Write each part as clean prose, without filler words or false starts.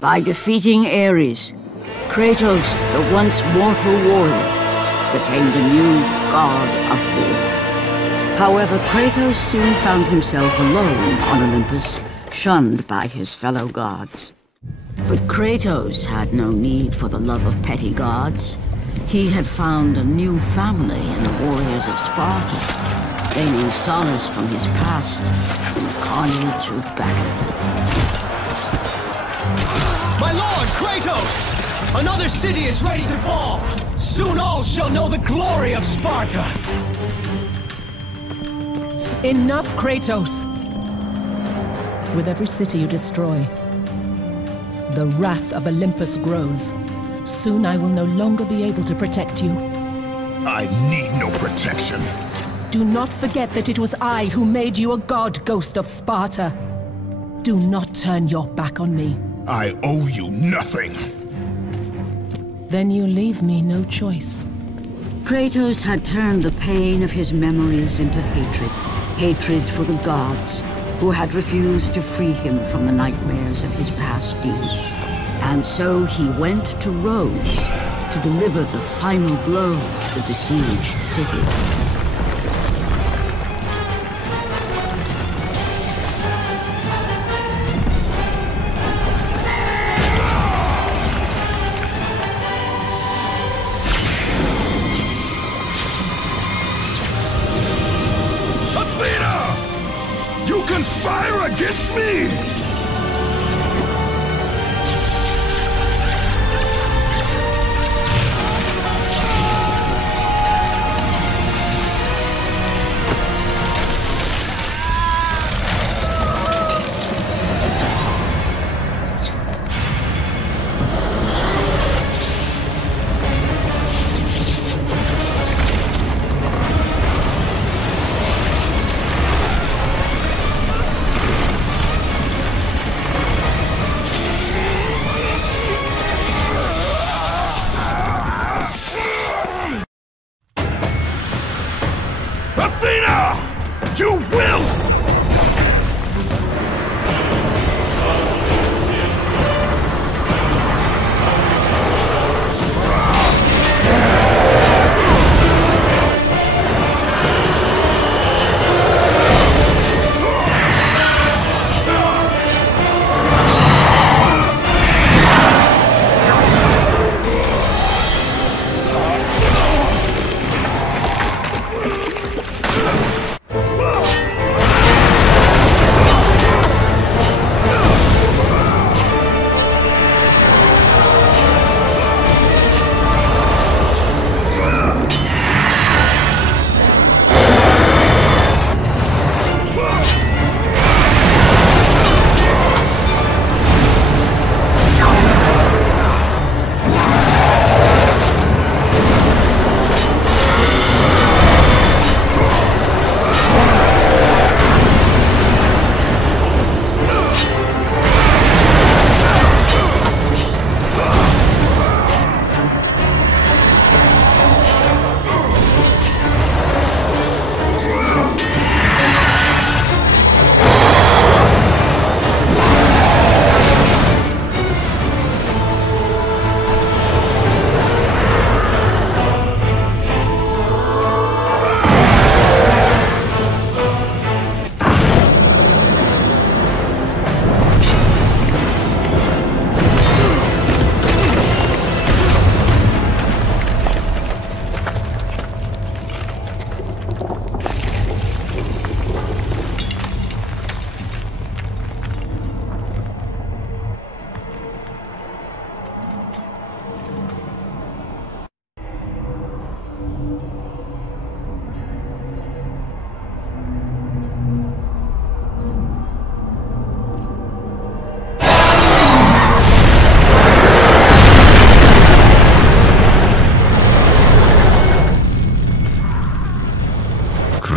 By defeating Ares, Kratos, the once mortal warrior, became the new god of war. However, Kratos soon found himself alone on Olympus, shunned by his fellow gods. But Kratos had no need for the love of petty gods. He had found a new family in the warriors of Sparta, gaining solace from his past in the carnage of battle. My lord, Kratos! Another city is ready to fall! Soon all shall know the glory of Sparta! Enough, Kratos! With every city you destroy, the wrath of Olympus grows. Soon I will no longer be able to protect you. I need no protection. Do not forget that it was I who made you a god, Ghost of Sparta. Do not turn your back on me. I owe you nothing. Then you leave me no choice. Kratos had turned the pain of his memories into hatred. Hatred for the gods, who had refused to free him from the nightmares of his past deeds. And so he went to Rhodes to deliver the final blow to the besieged city. Conspire against me! Athena! You will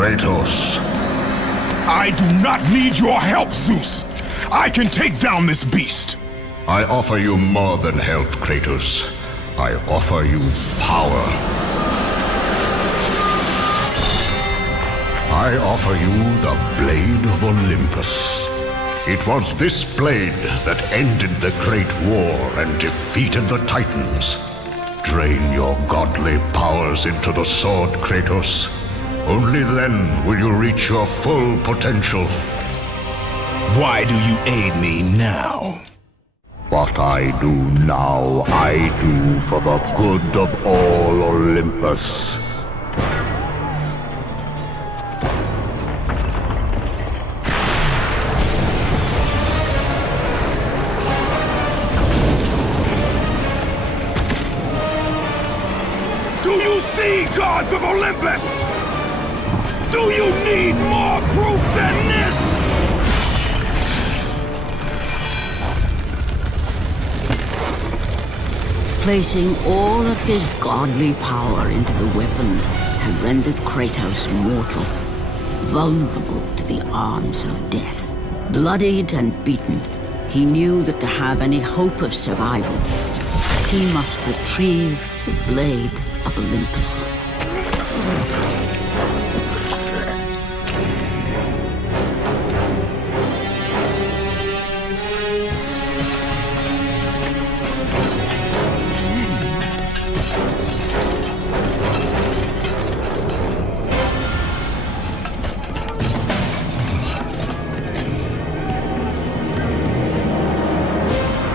Kratos. I do not need your help, Zeus. I can take down this beast. I offer you more than help, Kratos. I offer you power. I offer you the Blade of Olympus. It was this blade that ended the Great War and defeated the Titans. Drain your godly powers into the sword, Kratos. Only then will you reach your full potential. Why do you aid me now? What I do now, I do for the good of all Olympus. Do you see, gods of Olympus? Do you need more proof than this? Placing all of his godly power into the weapon had rendered Kratos mortal, vulnerable to the arms of death. Bloodied and beaten, he knew that to have any hope of survival, he must retrieve the blade of Olympus.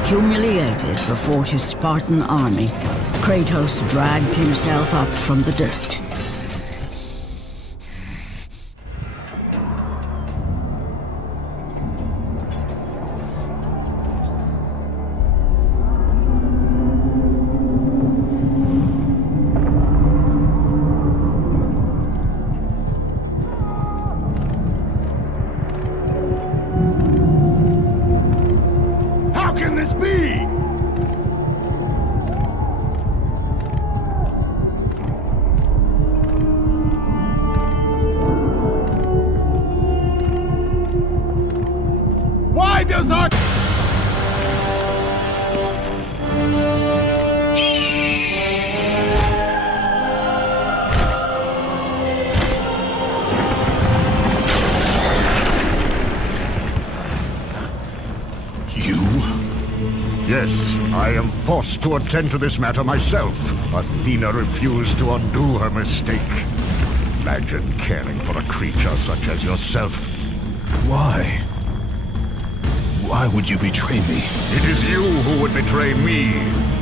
Humiliated before his Spartan army, Kratos dragged himself up from the dirt. How can this be? Why does our... Yes, I am forced to attend to this matter myself. Athena refused to undo her mistake. Imagine caring for a creature such as yourself. Why? Why would you betray me? It is you who would betray me.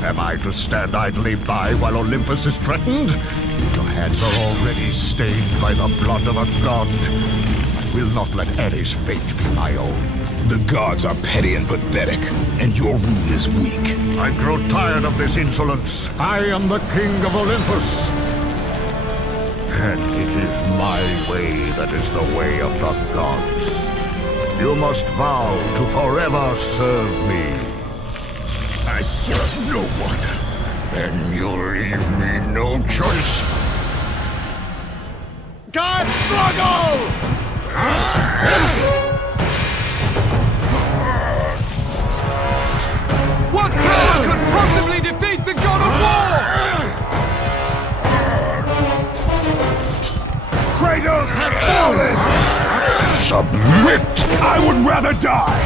Am I to stand idly by while Olympus is threatened? Your hands are already stained by the blood of a god. I will not let Ares' fate be my own. The gods are petty and pathetic, and your rule is weak. I grow tired of this insolence. I am the king of Olympus. And it is my way that is the way of the gods. You must vow to forever serve me. I serve no one. Then you leave me no choice. God struggle! What power could possibly defeat the god of war? Kratos has fallen! Submit! I would rather die!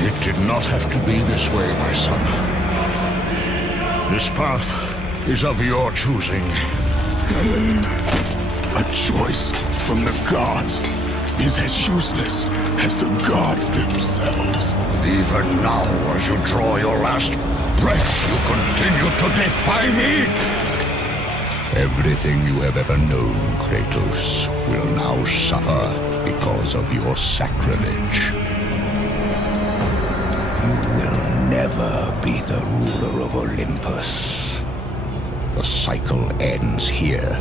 It did not have to be this way, my son. This path is of your choosing. A choice from the gods is as useless as the gods themselves. Even now, as you draw your last breath, you continue to defy me! Everything you have ever known, Kratos, will now suffer because of your sacrilege. You will never be the ruler of Olympus. The cycle ends here.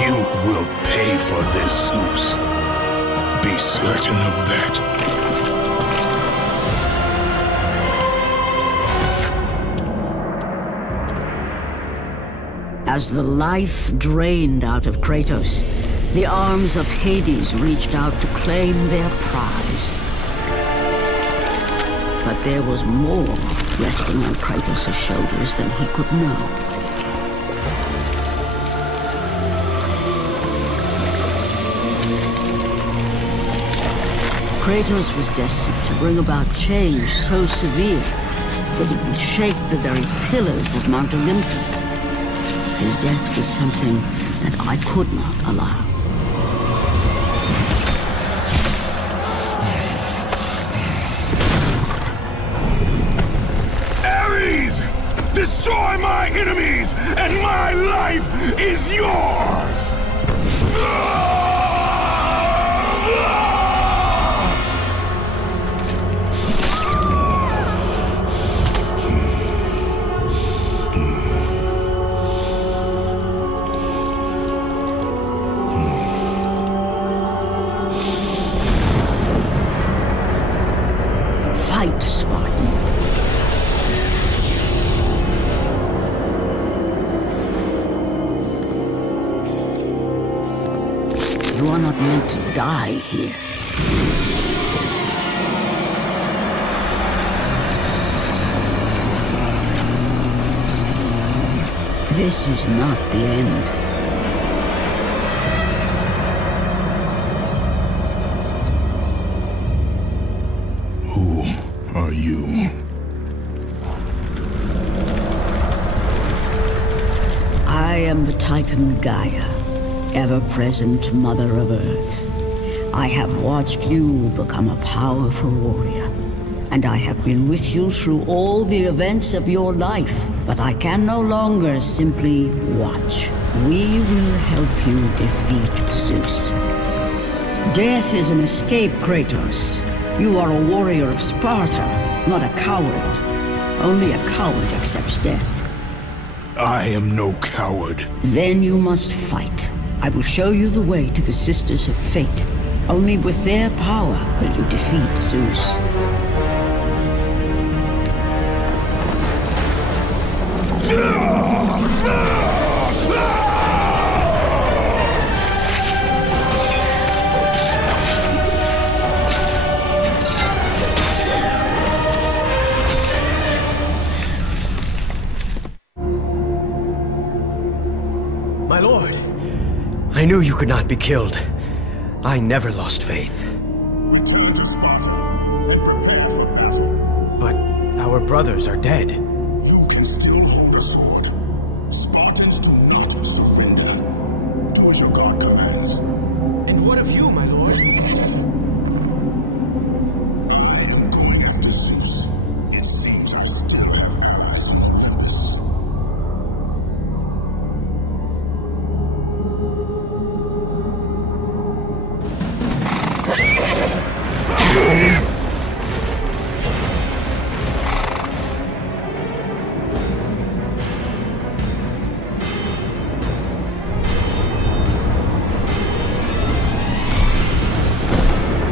You will pay for this, Zeus. Be certain of that. As the life drained out of Kratos, the arms of Hades reached out to claim their prize. But there was more resting on Kratos' shoulders than he could know. Kratos was destined to bring about change so severe that it would shake the very pillars of Mount Olympus. His death was something that I could not allow. Ares! Destroy my enemies, and my life is yours! Fight, Spartan. You are not meant to die here. This is not the end. Who are you? I am the Titan Gaia, ever-present Mother of Earth. I have watched you become a powerful warrior, and I have been with you through all the events of your life, but I can no longer simply watch. We will help you defeat Zeus. Death is an escape, Kratos. You are a warrior of Sparta, not a coward. Only a coward accepts death. I am no coward. Then you must fight. I will show you the way to the Sisters of Fate. Only with their power will you defeat Zeus. My lord, I knew you could not be killed. I never lost faith. Return to Sparta and prepare for battle. But our brothers are dead. You can still hold a sword. Spartans do not surrender. Do as your god commands. And what of you, my lord? I am going after Zeus. It seems I still have allies on Olympus.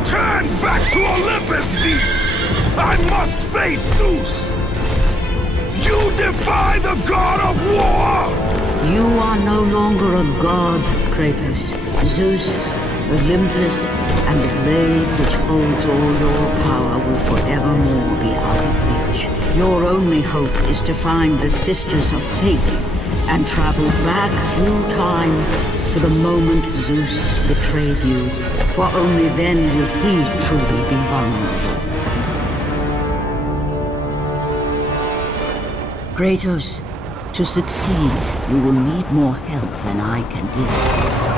Turn back to Olympus, beast! I must face Zeus! You defy the god of war! You are no longer a god, Kratos. Zeus, Olympus, and the blade which holds all your power will forevermore be out of reach. Your only hope is to find the Sisters of Fate and travel back through time to the moment Zeus betrayed you, for only then will he truly be vulnerable. Kratos, to succeed, you will need more help than I can give.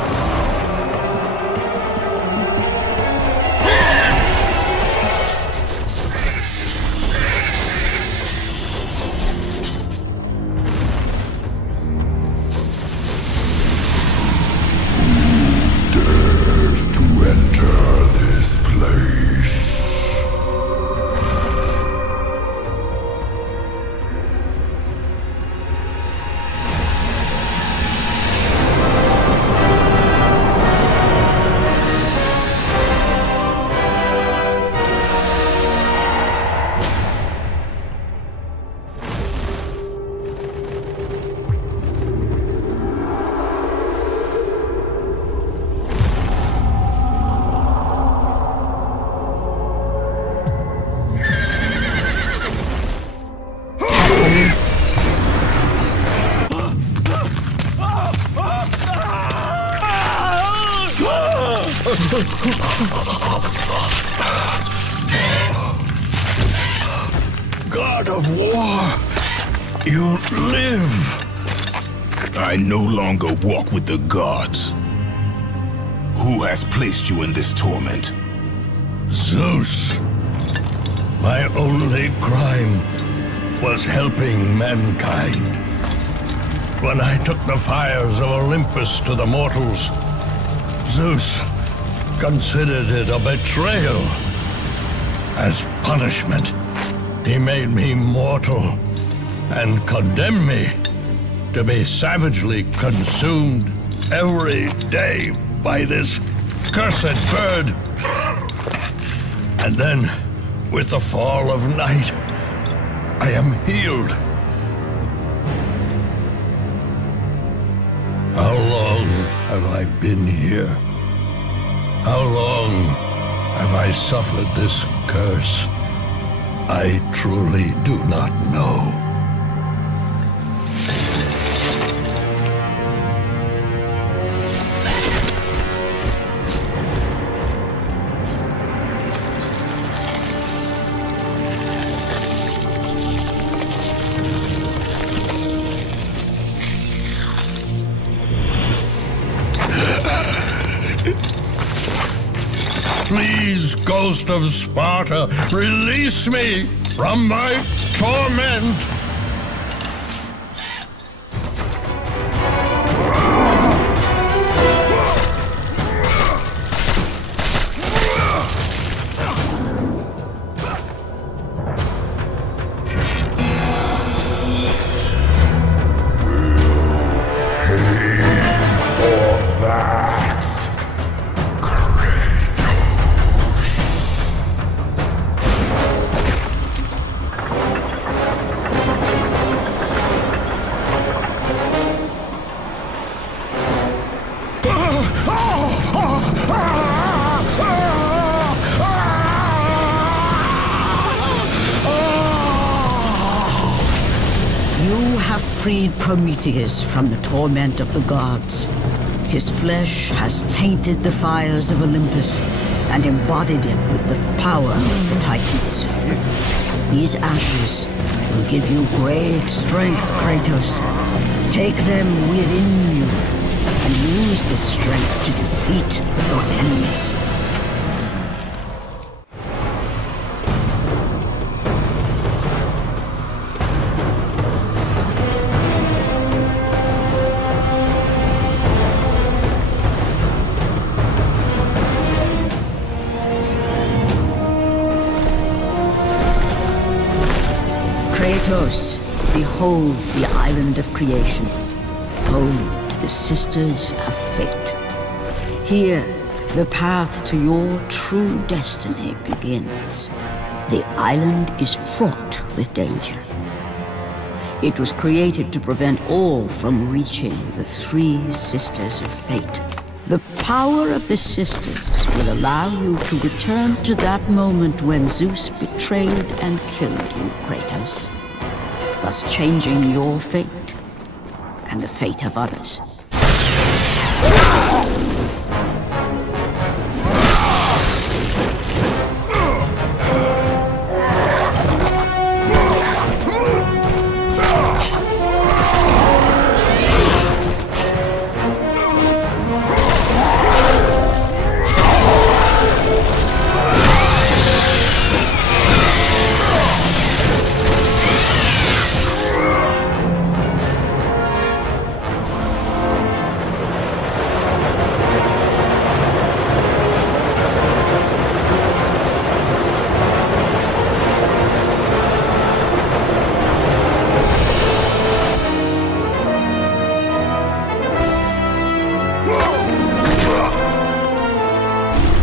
of war. You live. I no longer walk with the gods. Who has placed you in this torment? Zeus. My only crime was helping mankind. When I took the fires of Olympus to the mortals, Zeus considered it a betrayal. As punishment, he made me mortal and condemned me to be savagely consumed every day by this cursed bird. And then, with the fall of night, I am healed. How long have I been here? How long have I suffered this curse? I truly do not know. Please, Ghost of Sparta, release me from my torment! Freed Prometheus from the torment of the gods. His flesh has tainted the fires of Olympus and embodied it with the power of the Titans. These ashes will give you great strength, Kratos. Take them within you and use this strength to defeat your enemies. Kratos, behold the island of creation, home to the Sisters of Fate. Here, the path to your true destiny begins. The island is fraught with danger. It was created to prevent all from reaching the three Sisters of Fate. The power of the Sisters will allow you to return to that moment when Zeus betrayed and killed you, Kratos, thus changing your fate and the fate of others.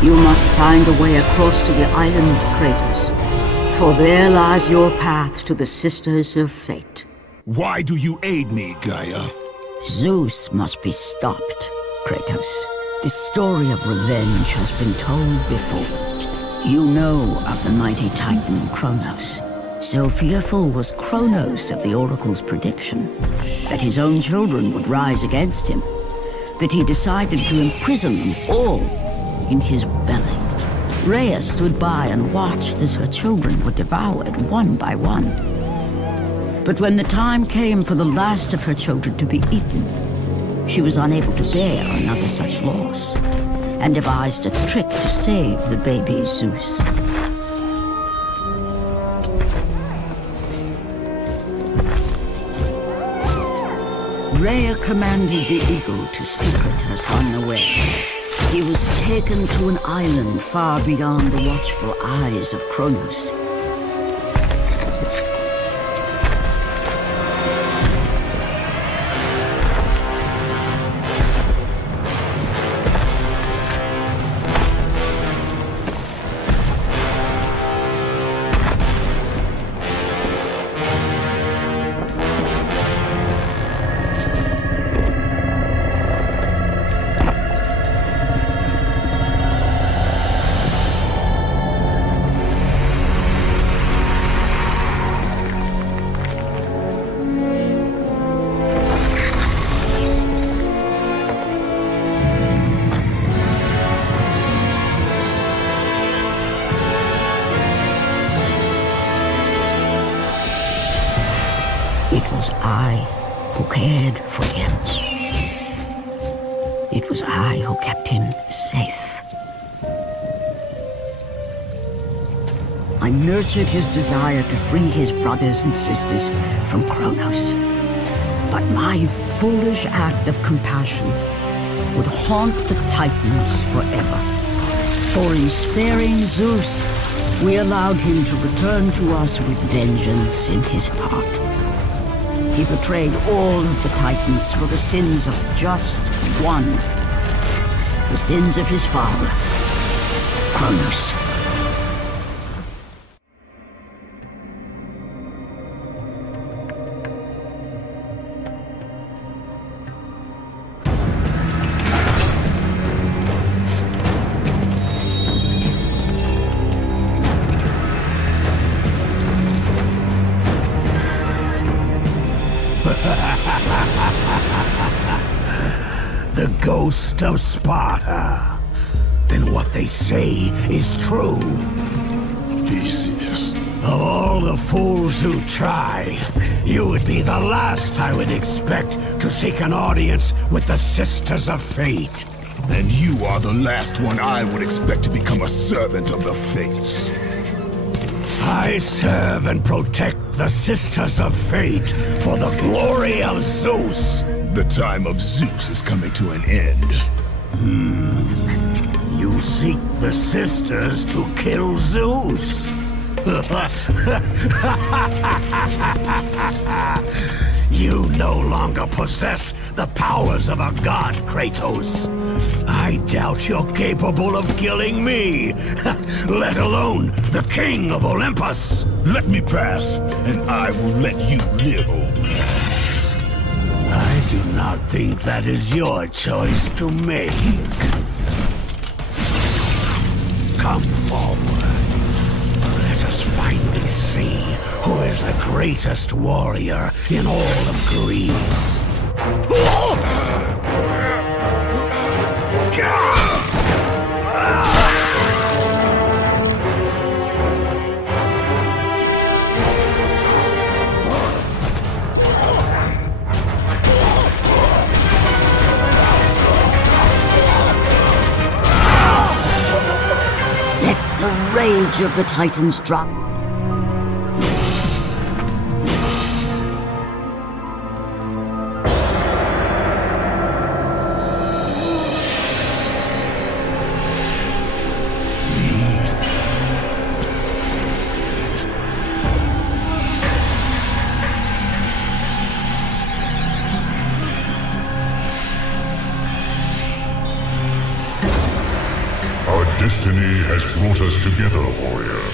You must find a way across to the island, Kratos, for there lies your path to the Sisters of Fate. Why do you aid me, Gaia? Zeus must be stopped, Kratos. The story of revenge has been told before. You know of the mighty Titan Kronos. So fearful was Kronos of the Oracle's prediction that his own children would rise against him, that he decided to imprison them all in his belly. Rhea stood by and watched as her children were devoured one by one. But when the time came for the last of her children to be eaten, she was unable to bear another such loss, and devised a trick to save the baby Zeus. Rhea commanded the eagle to secret her son away. He was taken to an island far beyond the watchful eyes of Kronos. It was I who cared for him. It was I who kept him safe. I nurtured his desire to free his brothers and sisters from Kronos. But my foolish act of compassion would haunt the Titans forever. For in sparing Zeus, we allowed him to return to us with vengeance in his heart. He betrayed all of the Titans for the sins of just one. The sins of his father, Kronos. The ghost of Sparta. Then what they say is true. Theseus. Of all the fools who try, you would be the last I would expect to seek an audience with the Sisters of Fate. And you are the last one I would expect to become a servant of the Fates. I serve and protect the Sisters of Fate for the glory of Zeus. The time of Zeus is coming to an end. You seek the Sisters to kill Zeus. You no longer possess the powers of a god, Kratos. I doubt you're capable of killing me, let alone the king of Olympus. Let me pass, and I will let you live over there. I do not think that is your choice to make. Come forward. Let us finally see who is the greatest warrior in all of Greece. The rage of the Titans drop. Destiny has brought us together, warrior.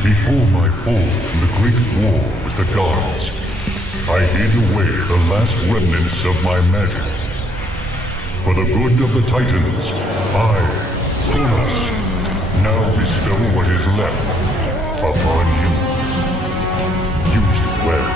Before my fall in the great war with the gods, I hid away the last remnants of my magic. For the good of the Titans, I, Kronos, now bestow what is left upon you. Use it well.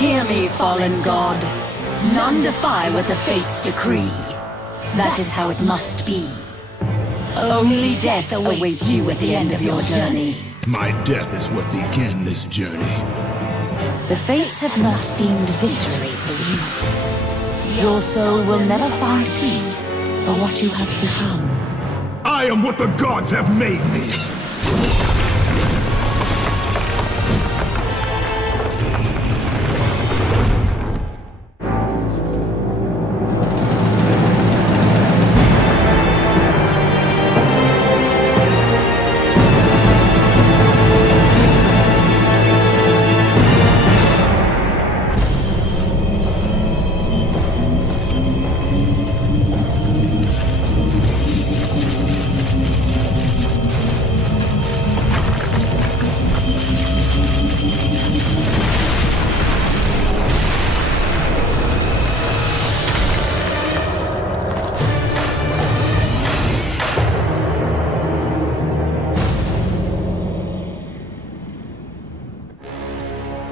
Hear me, fallen god. None defy what the fates decree. That is how it must be. Only death awaits you at the end of your journey. My death is what began this journey. The fates have not deemed victory for you. Your soul will never find peace for what you have become. I am what the gods have made me!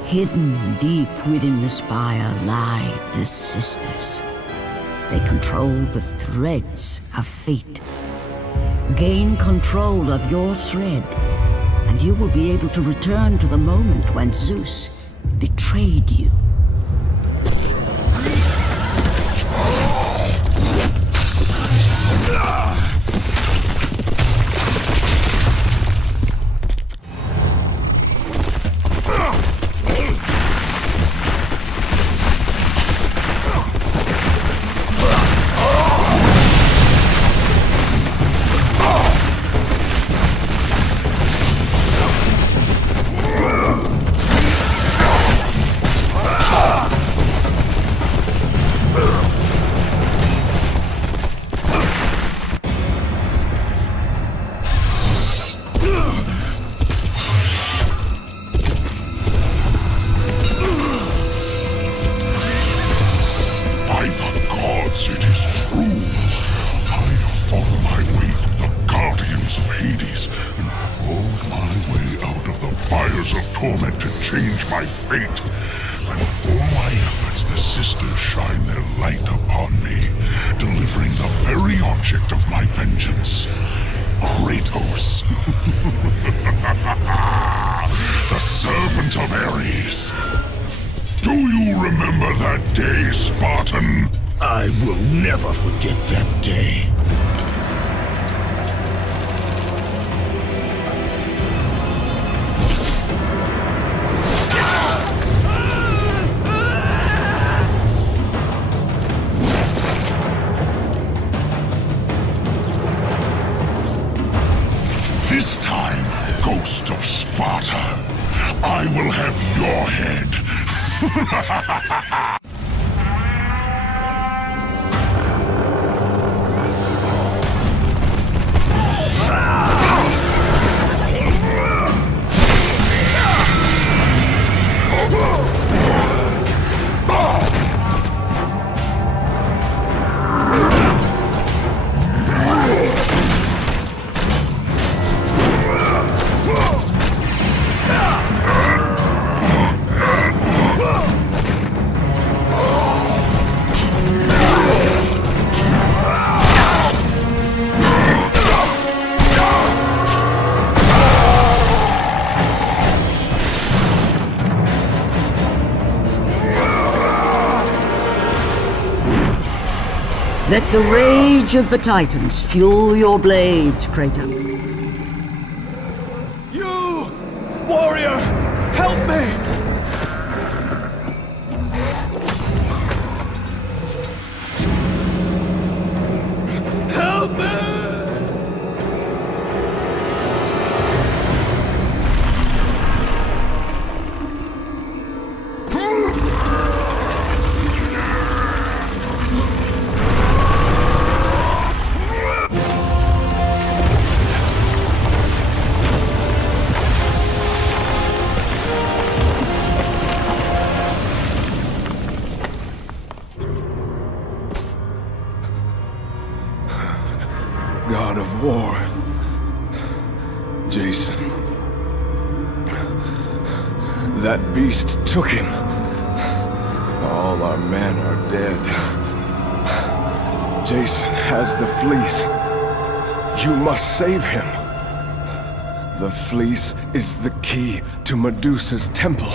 Hidden deep within the spire lie the sisters. They control the threads of fate. Gain control of your thread, and you will be able to return to the moment when Zeus betrayed you. This time, Ghost of Sparta, I will have your head. Let the rage of the Titans fuel your blades, Kratos. You! Warrior! Help me! Help me! God of War, Jason. That beast took him. All our men are dead. Jason has the fleece. You must save him. The fleece is the key to Medusa's temple.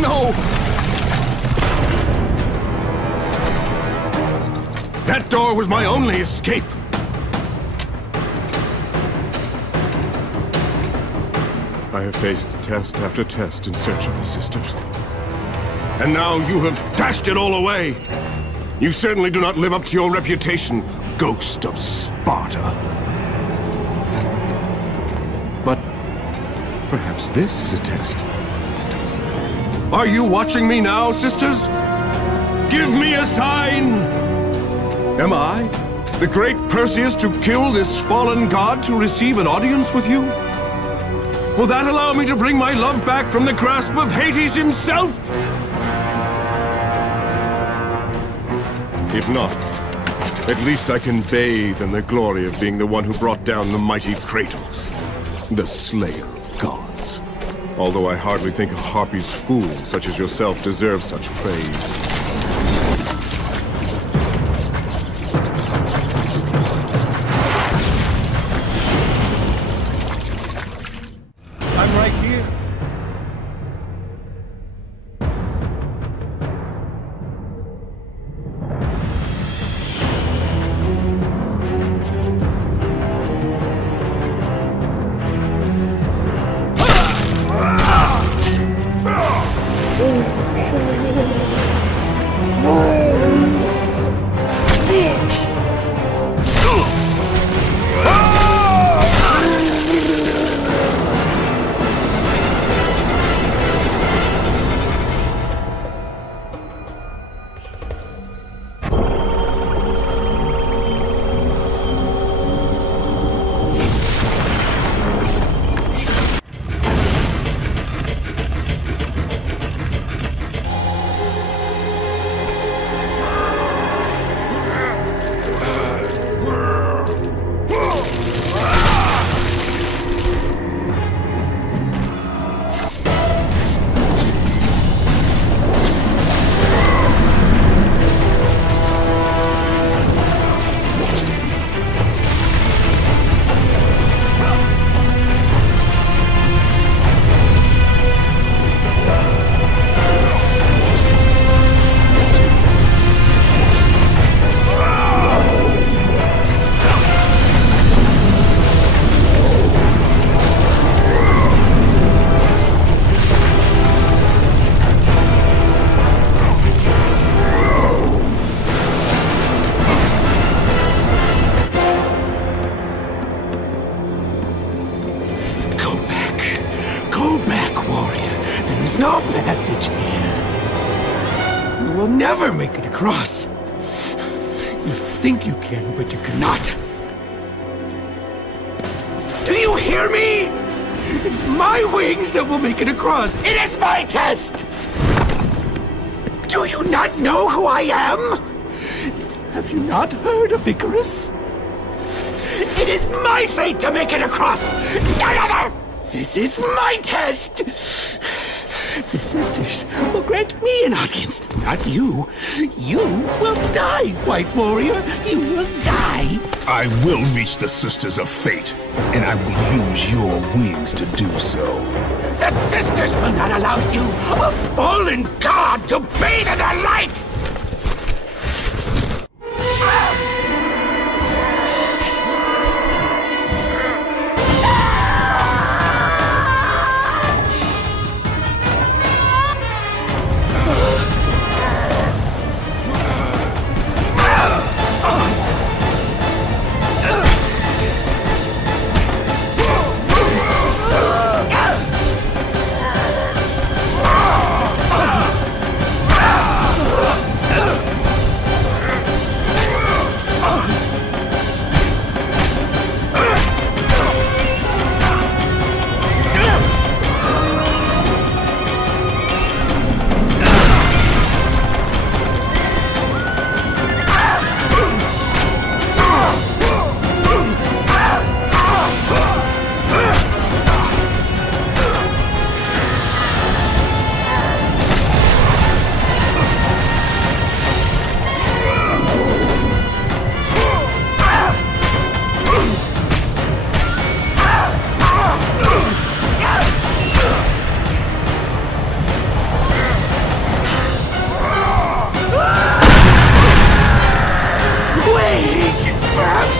No! That door was my only escape. I have faced test after test in search of the sisters. And now you have dashed it all away. You certainly do not live up to your reputation, Ghost of Sparta. But perhaps this is a test. Are you watching me now, sisters? Give me a sign! Am I, the great Perseus, to kill this fallen god to receive an audience with you? Will that allow me to bring my love back from the grasp of Hades himself? If not, at least I can bathe in the glory of being the one who brought down the mighty Kratos, the slayer of gods. Although I hardly think a Harpy's fool such as yourself deserves such praise. I'm right here. no passage here. You will never make it across. You think you can, but you cannot. Do you hear me? It's my wings that will make it across. It is my test! Do you not know who I am? Have you not heard of Icarus? It is my fate to make it across! None other! This is my test! The sisters will grant me an audience, not you. You will die, White Warrior. You will die. I will reach the Sisters of Fate, and I will use your wings to do so. The sisters will not allow you, a fallen god, to bathe in their light!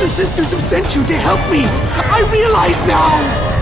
The sisters have sent you to help me! I realize now!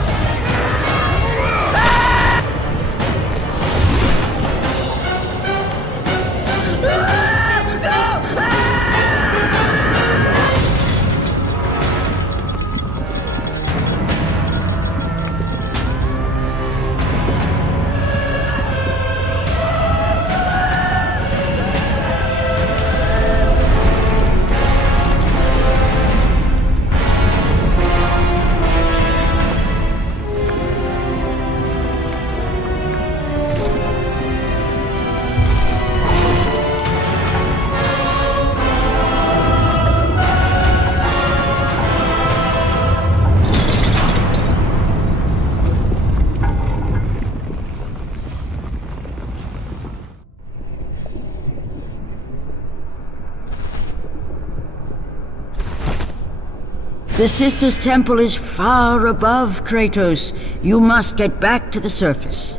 The Sisters' Temple is far above, Kratos. You must get back to the surface.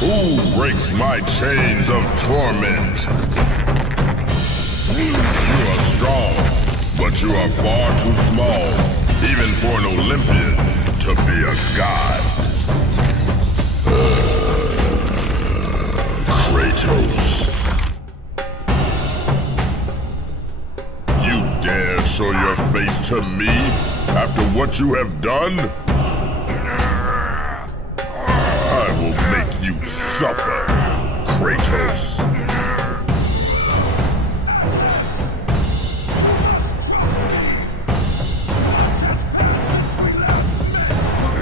Who breaks my chains of torment? You are strong, but you are far too small, even for an Olympian to be a god. Kratos. You dare show your face to me after what you have done? I will make you suffer, Kratos.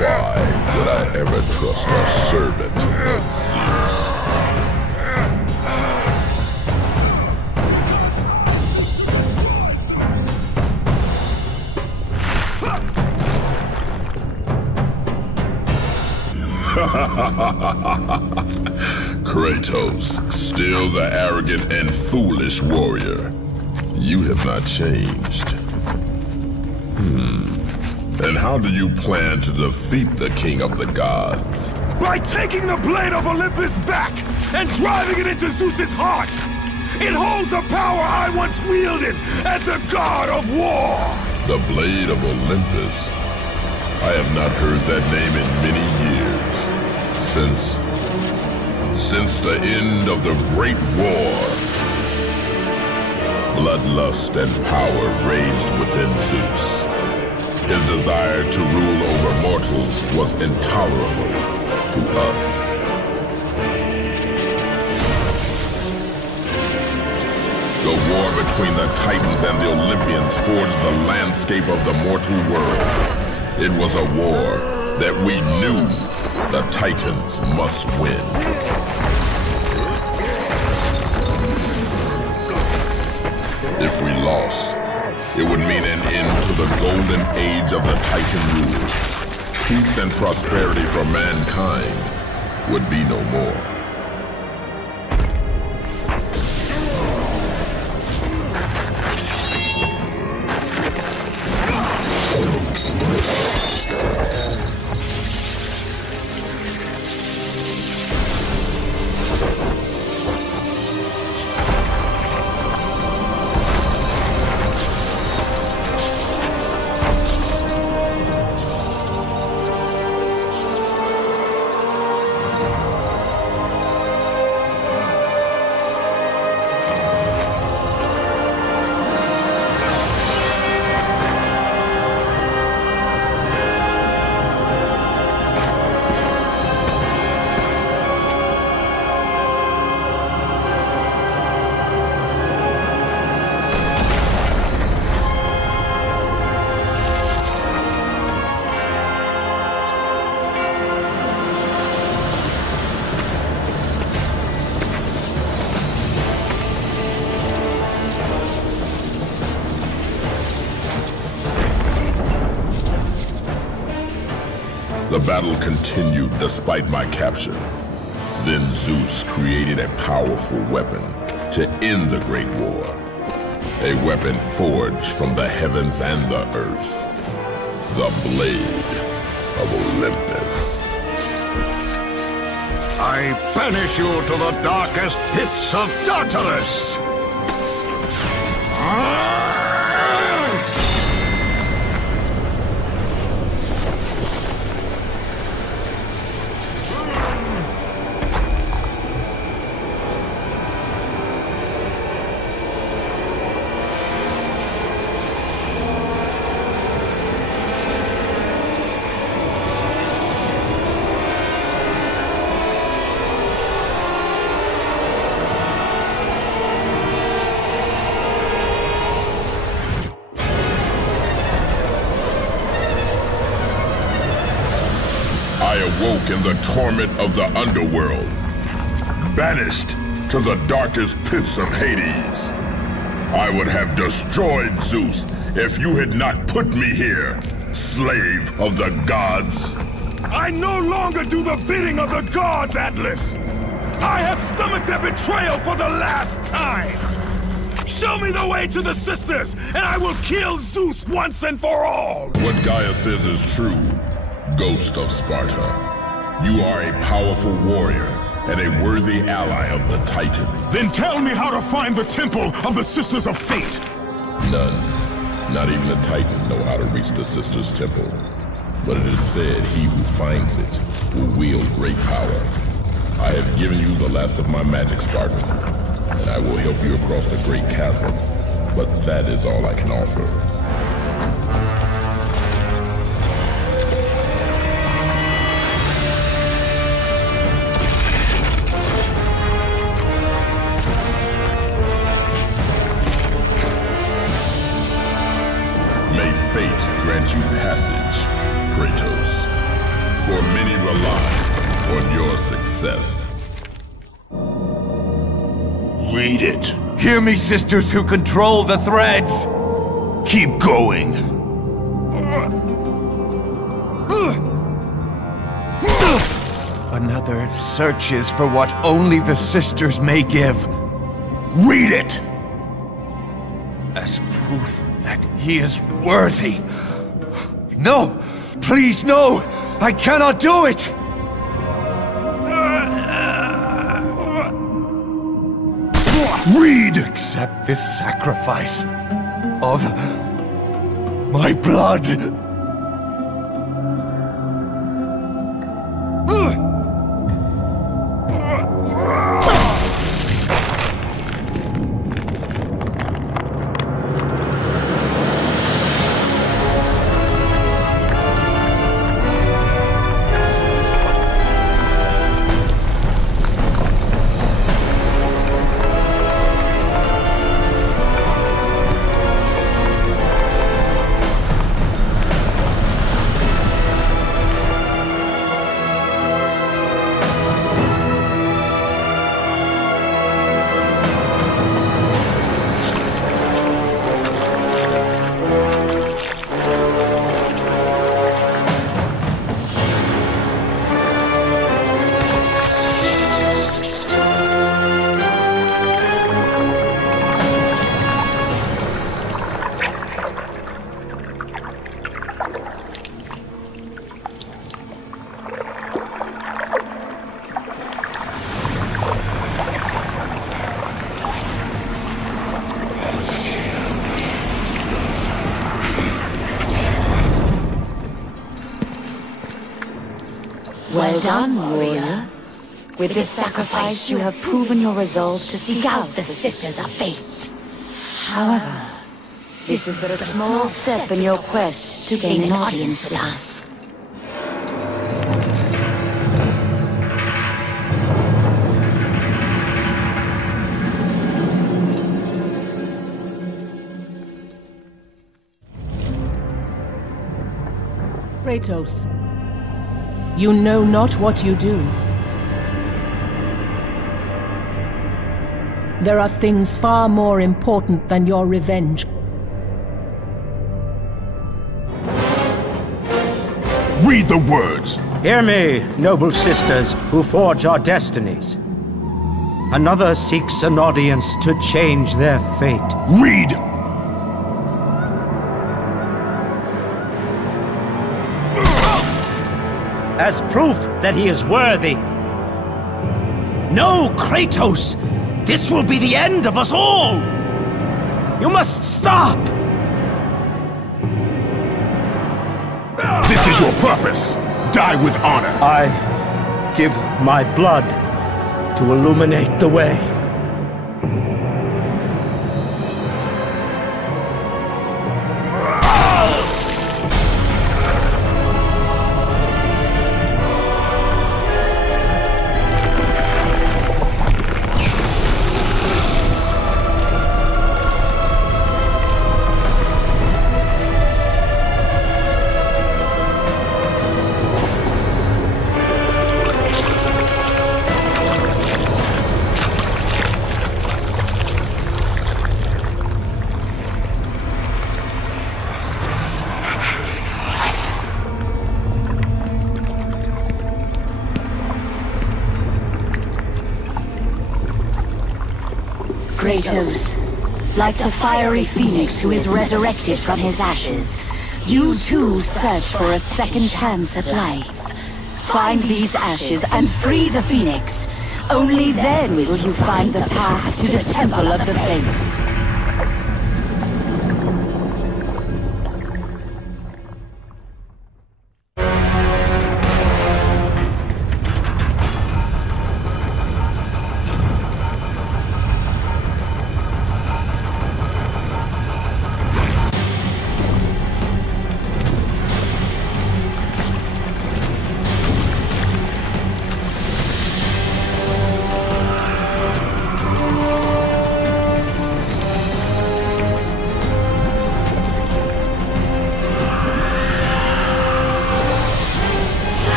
Why would I ever trust a servant of Zeus? Kratos, still the arrogant and foolish warrior. You have not changed. And how do you plan to defeat the King of the Gods? By taking the Blade of Olympus back and driving it into Zeus's heart! It holds the power I once wielded as the God of War! The Blade of Olympus? I have not heard that name in many years. Since the end of the Great War. Bloodlust and power raged within Zeus. His desire to rule over mortals was intolerable to us. The war between the Titans and the Olympians forged the landscape of the mortal world. It was a war that we knew the Titans must win. If we lost, it would mean an end to the golden age of the Titan rule. Peace and prosperity for mankind would be no more. The battle continued despite my capture. Then Zeus created a powerful weapon to end the Great War. A weapon forged from the heavens and the earth. The Blade of Olympus. I banish you to the darkest pits of Tartarus! I awoke in the torment of the underworld, banished to the darkest pits of Hades. I would have destroyed Zeus if you had not put me here, slave of the gods. I no longer do the bidding of the gods, Atlas! I have stomached their betrayal for the last time! Show me the way to the sisters, and I will kill Zeus once and for all! What Gaia says is true, Ghost of Sparta. You are a powerful warrior and a worthy ally of the Titan. Then tell me how to find the Temple of the Sisters of Fate! None, not even the Titan, know how to reach the Sisters' Temple. But it is said he who finds it will wield great power. I have given you the last of my magic, Spartan, and I will help you across the great chasm, but that is all I can offer. May fate grant you passage, Kratos, for many rely on your success. Read it. Hear me, sisters who control the threads! Keep going. Another searches for what only the sisters may give. Read it! As proof that he is worthy. No! Please, no! I cannot do it! Read! Accept this sacrifice of my blood. Well done, warrior. With this sacrifice, you have proven your resolve to seek out the Sisters of Fate. However, this is but a small step in your quest to gain an audience with us. Kratos, you know not what you do. There are things far more important than your revenge. Read the words! Hear me, noble sisters who forge our destinies. Another seeks an audience to change their fate. Read! As proof that he is worthy, No, Kratos! This will be the end of us all! You must stop! This is your purpose! Die with honor! I give my blood to illuminate the way. Kratos, like the fiery phoenix who is resurrected from his ashes, you too search for a second chance at life. Find these ashes and free the phoenix. Only then will you find the path to the Temple of the Face.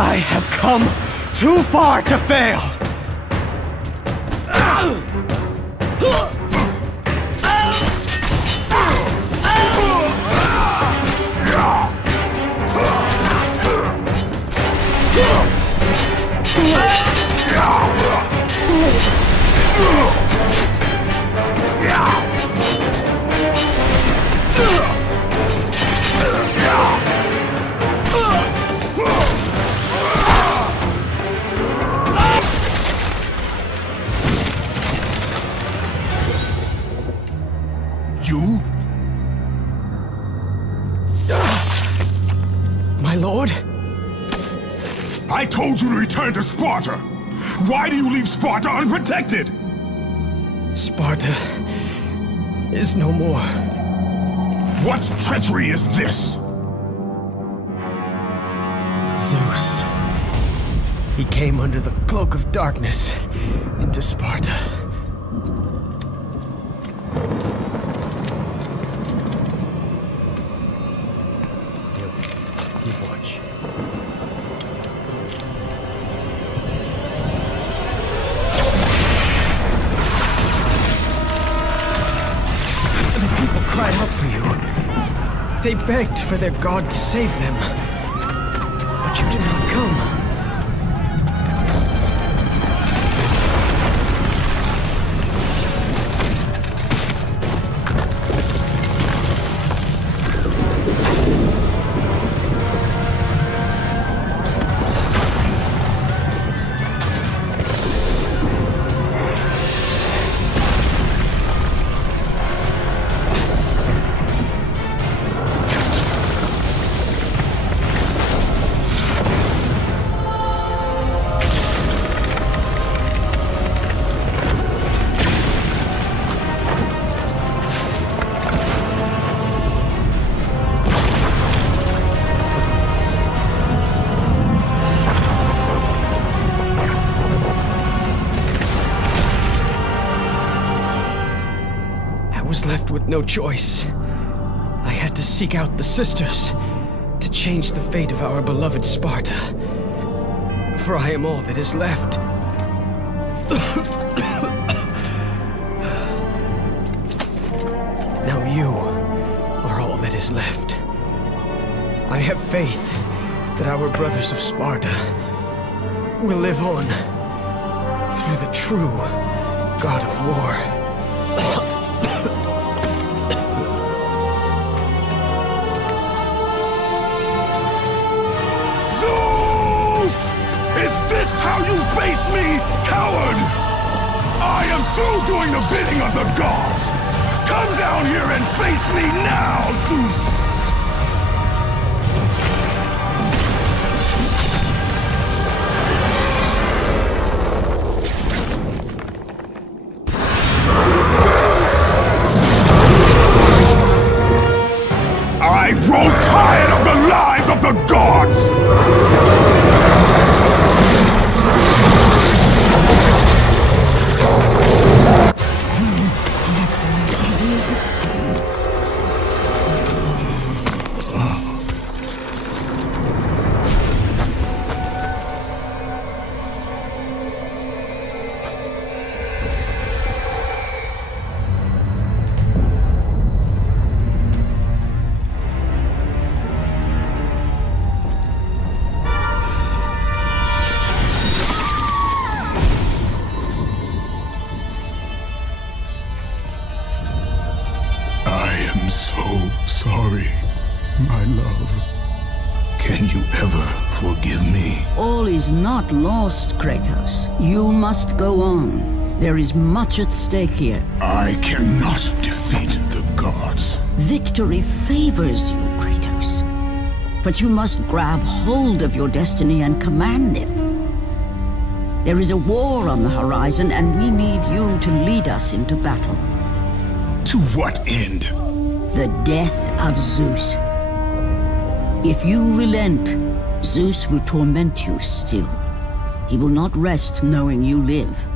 I have come too far to fail! You? My lord? I told you to return to Sparta! Why do you leave Sparta unprotected? Sparta is no more. What treachery is this? Zeus. He came under the cloak of darkness into Sparta. You watch. The people cried out for you. They begged for their god to save them. But you did not come. No choice. I had to seek out the sisters to change the fate of our beloved Sparta. For I am all that is left. Now you are all that is left. I have faith that our brothers of Sparta will live on through the true God of War. Zeus! Is this how you face me, coward? I am through doing the bidding of the gods! Come down here and face me now, Zeus! I grow tired of the lies of the gods! Sorry, my love. Can you ever forgive me? All is not lost, Kratos. You must go on. There is much at stake here. I cannot defeat the gods. Victory favors you, Kratos. But you must grab hold of your destiny and command it. There is a war on the horizon, and we need you to lead us into battle. To what end? The death of Zeus. If you relent, Zeus will torment you still. He will not rest knowing you live.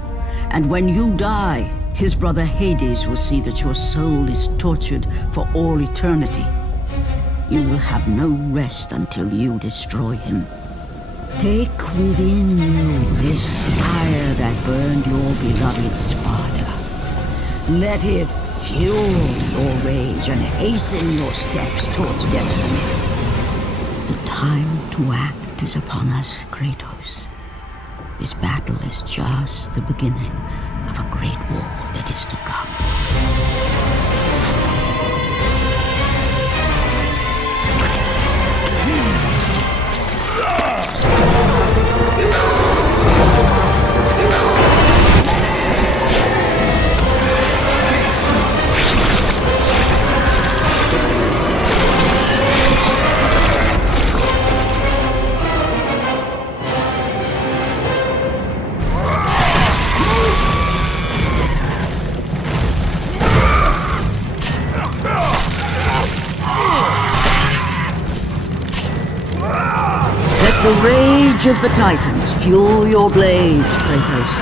And when you die, his brother Hades will see that your soul is tortured for all eternity. You will have no rest until you destroy him. Take within you this fire that burned your beloved Sparta. Let it fuel your rage and hasten your steps towards destiny. The time to act is upon us, Kratos. This battle is just the beginning of a great war that is to come. The rage of the Titans fuel your blades, Kratos.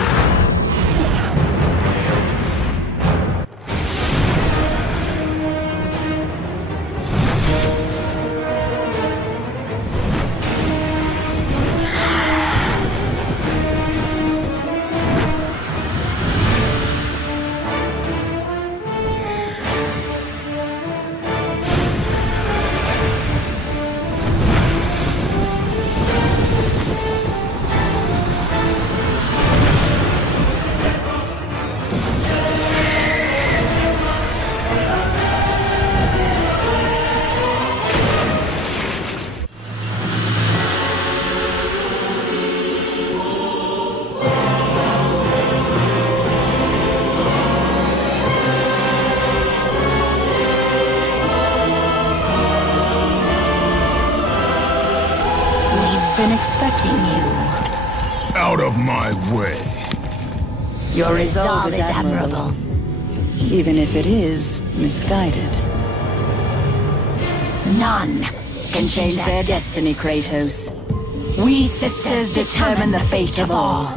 Been expecting you. Out of my way. Your resolve is admirable, even if it is misguided. None can change their destiny, Kratos. We sisters determine the fate of all.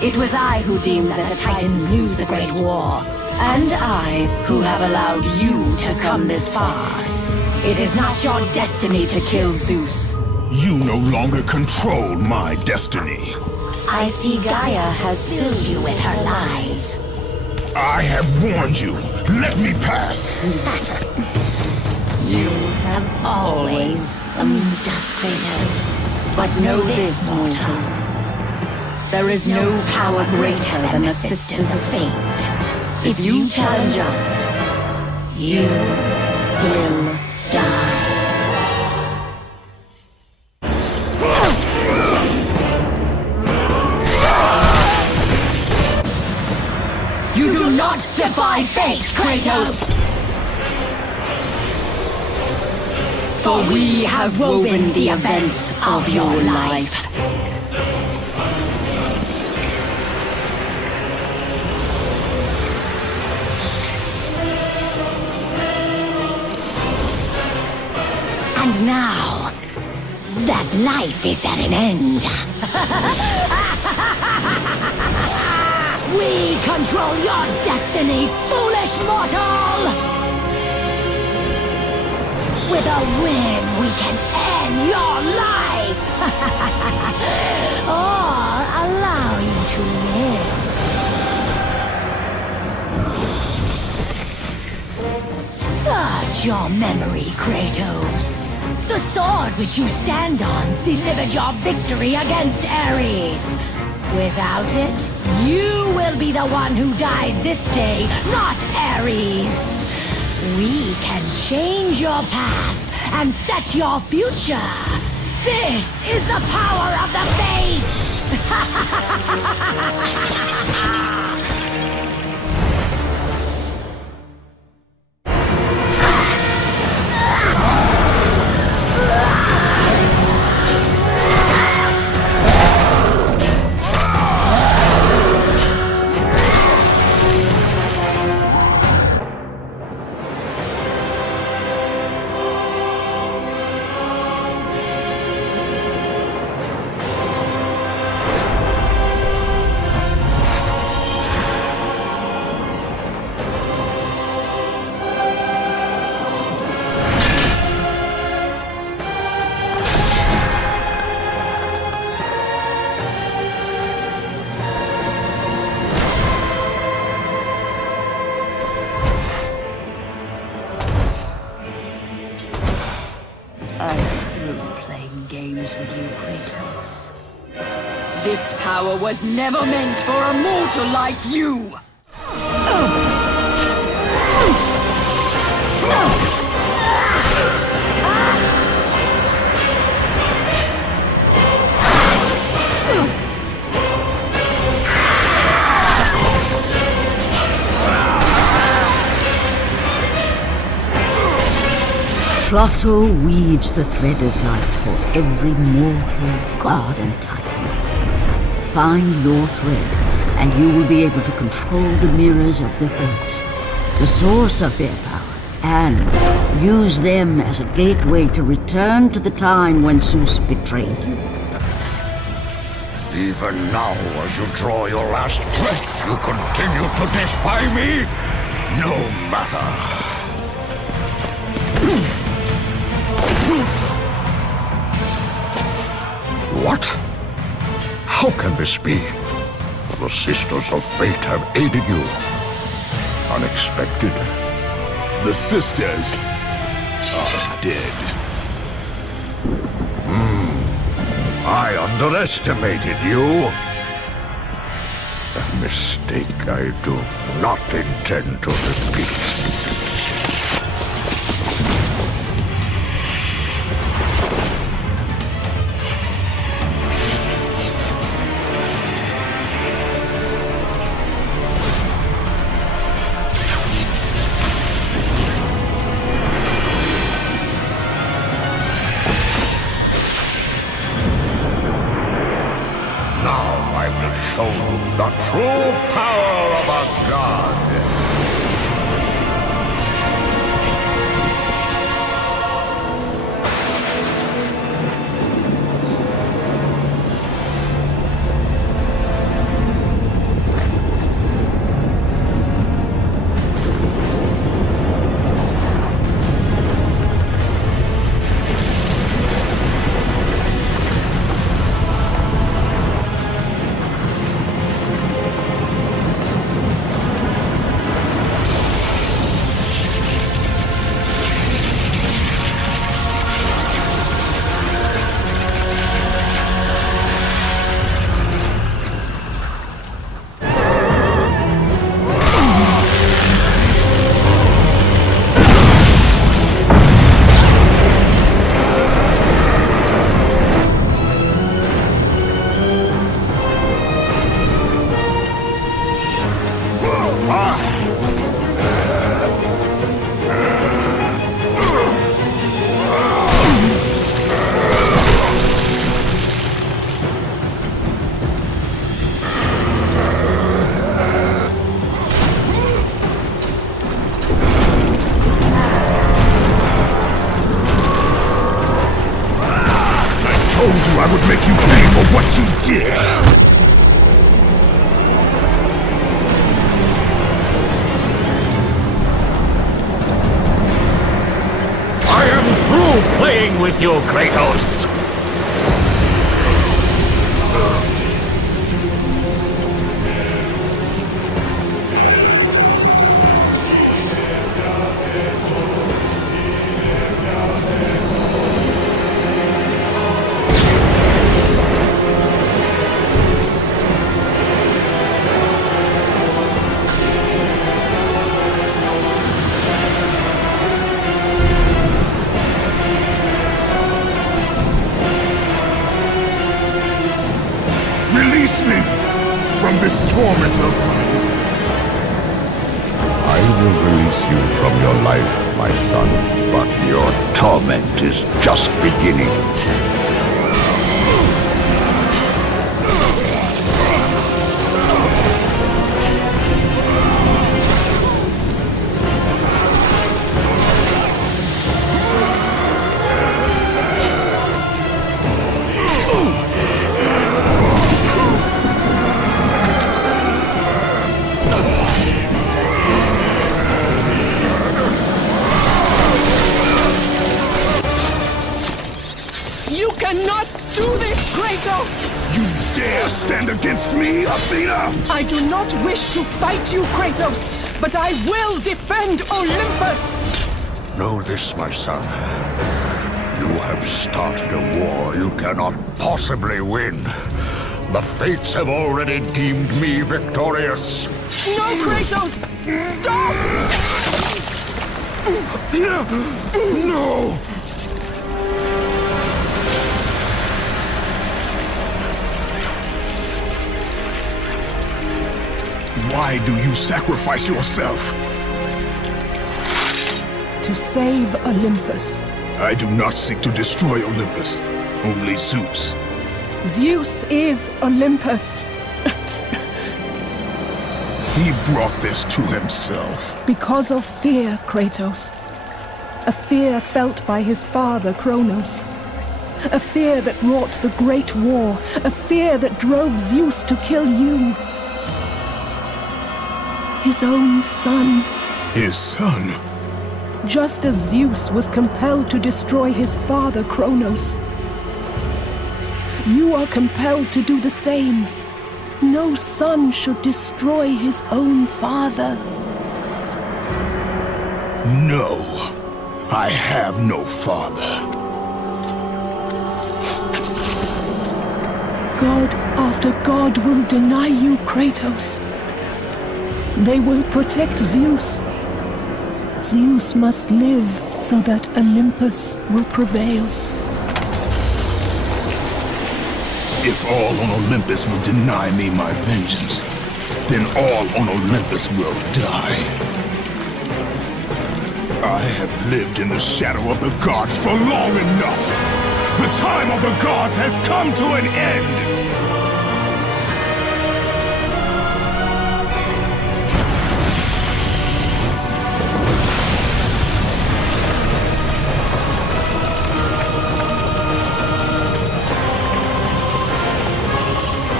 It was I who deemed that the Titans lose the Great War, And I, who have allowed you to come this far. It is not your destiny to kill Zeus. You no longer control my destiny. I see Gaia has filled you with her lies. I have warned you. Let me pass. You have always amused us, Kratos. But know this, mortal. There is no power greater than the Sisters of Fate. If you challenge us, you will die. You do not defy fate, Kratos! For we have woven the events of your life. And now, that life is at an end. We control your destiny, foolish mortal! With a win, we can end your life! Or allow you to live. Search your memory, Kratos. The sword which you stand on delivered your victory against Ares. Without it, you will be the one who dies this day, not Ares. We can change your past and set your future. This is the power of the Fates! This power was never meant for a mortal like you! Clotho weaves the thread of life for every mortal, god and titan. Find your thread, and you will be able to control the mirrors of the Fates, the source of their power, and use them as a gateway to return to the time when Zeus betrayed you. Even now, as you draw your last breath, you continue to defy me? No matter. What? How can this be? The Sisters of Fate have aided you. Unexpected. The Sisters are dead. I underestimated you. A mistake I do not intend to repeat. Show you the true power of a god. told you I would make you pay for what you did! I am through playing with you, Kratos! Release me from this torment of mine. I will release you from your life, my son, but your torment is just beginning. You cannot do this, Kratos! You dare stand against me, Athena? I do not wish to fight you, Kratos, but I will defend Olympus! Know this, my son. You have started a war you cannot possibly win. The fates have already deemed me victorious. No, Kratos! Stop! Athena! No! Why do you sacrifice yourself? To save Olympus. I do not seek to destroy Olympus, only Zeus. Zeus is Olympus. He brought this to himself. Because of fear, Kratos. A fear felt by his father, Kronos. A fear that wrought the Great War. A fear that drove Zeus to kill you. His own son. His son? Just as Zeus was compelled to destroy his father, Kronos. You are compelled to do the same. No son should destroy his own father. No, I have no father. God after God will deny you, Kratos. They will protect Zeus. Zeus must live so that Olympus will prevail. If all on Olympus will deny me my vengeance, then all on Olympus will die. I have lived in the shadow of the gods for long enough. The time of the gods has come to an end.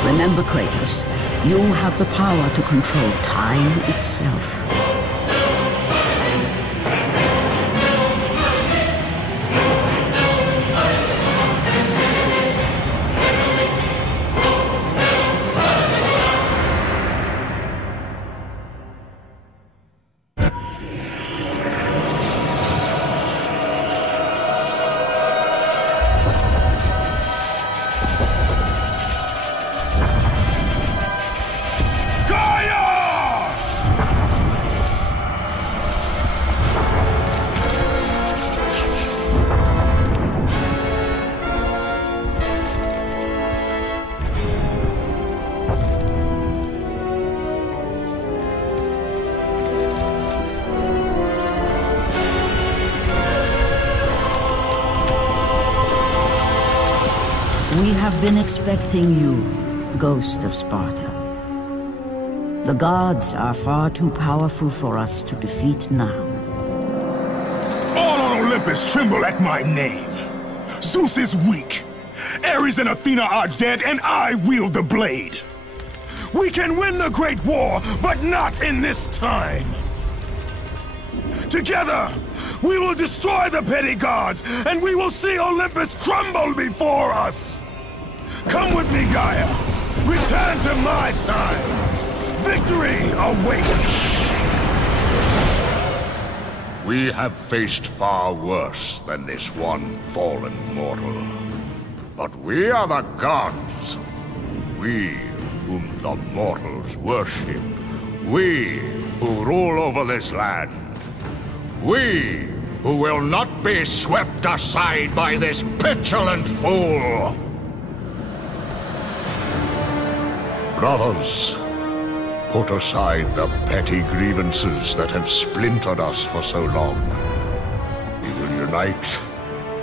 Remember, Kratos, you have the power to control time itself. We have been expecting you, Ghost of Sparta. The gods are far too powerful for us to defeat now. All on Olympus tremble at my name. Zeus is weak, Ares and Athena are dead, and I wield the blade. We can win the Great War, but not in this time. Together, we will destroy the petty gods, and we will see Olympus crumble before us. Come with me, Gaia. Return to my time. Victory awaits. We have faced far worse than this one fallen mortal. But we are the gods. We whom the mortals worship. We who rule over this land. We who will not be swept aside by this petulant fool. Brothers, put aside the petty grievances that have splintered us for so long. We will unite,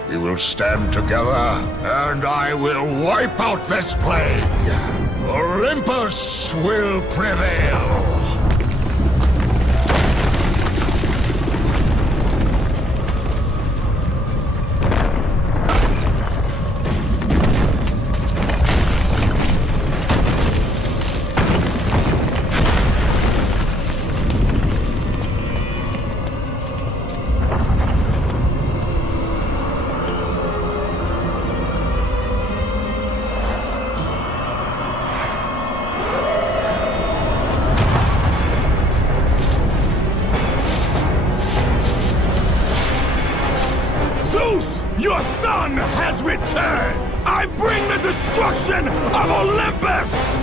we will stand together, and I will wipe out this plague. Olympus will prevail. Zeus, your son has returned! I bring the destruction of Olympus!